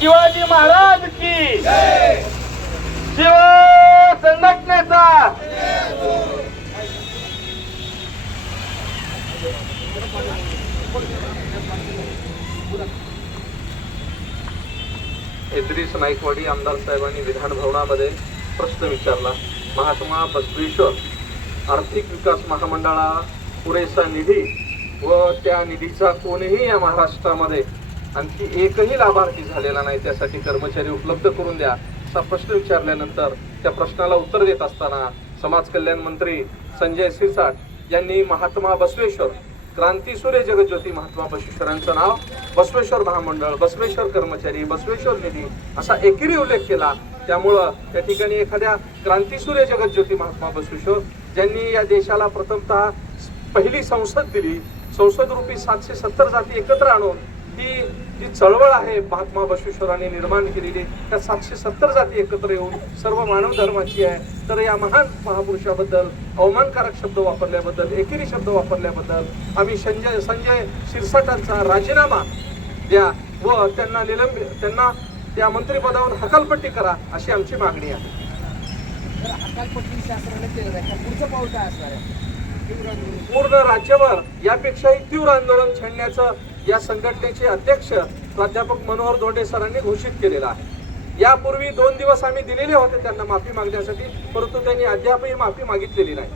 शिवाजी महाराज की. शिव संघटनेचा. इद्रिस नाईकवाडी आमदार साहेबांनी विधान भवनामध्ये प्रश्न विचारला. महात्मा बसवेश्वर आर्थिक विकास महामंडळा पुरेसा निधी व त्या निधीचा कोणीही या महाराष्ट्रामध्ये आणखी एकही लाभार्थी झालेला नाही त्यासाठी कर्मचारी उपलब्ध करून द्या. असा प्रश्न विचारल्यानंतर त्या प्रश्नाला उत्तर देत असताना समाज कल्याण मंत्री संजय सिरसाट यांनी महात्मा बसवेश्वर क्रांतीसूर्य जगज्योती महात्मा बसवेश्वरांचं नाव बसवेश्वर महामंडळ बसवेश्वर कर्मचारी बसवेश्वर निधी असा एकेरी उल्लेख केला. त्यामुळं त्या ठिकाणी एखाद्या क्रांतीसूर्य जगज्योती महात्मा बसवेश्वर ज्यांनी या देशाला प्रथमतः पहिली संसद दिली संसद रूपी सातशे सत्तर जाती एकत्र आणून ही जी चळवळ आहे महात्मा बसवेश्वरांनी निर्माण केलेली त्या सातशे सत्तर जाती एकत्र येऊन सर्व मानव धर्माची आहे. तर या महान महापुरुषाबद्दल अवमानकारक शब्द वापरल्याबद्दल एकेरी शब्द वापरल्याबद्दल आम्ही संजय संजय शिरसाटांचा राजीनामा द्या व त्यांना निलंबित त्यांना त्या मंत्रीपदावर हकालपट्टी करा अशी आमची मागणी आहे. पूर्ण राज्यभर यापेक्षाही तीव्र आंदोलन छेडण्याचं या संघटनेचे अध्यक्ष प्राध्यापक मनोहर धोंडे सरांनी घोषित केलेलं आहे. यापूर्वी दोन दिवस आम्ही दिलेले होते त्यांना माफी मागण्यासाठी परंतु त्यांनी अद्यापही माफी मागितलेली नाही.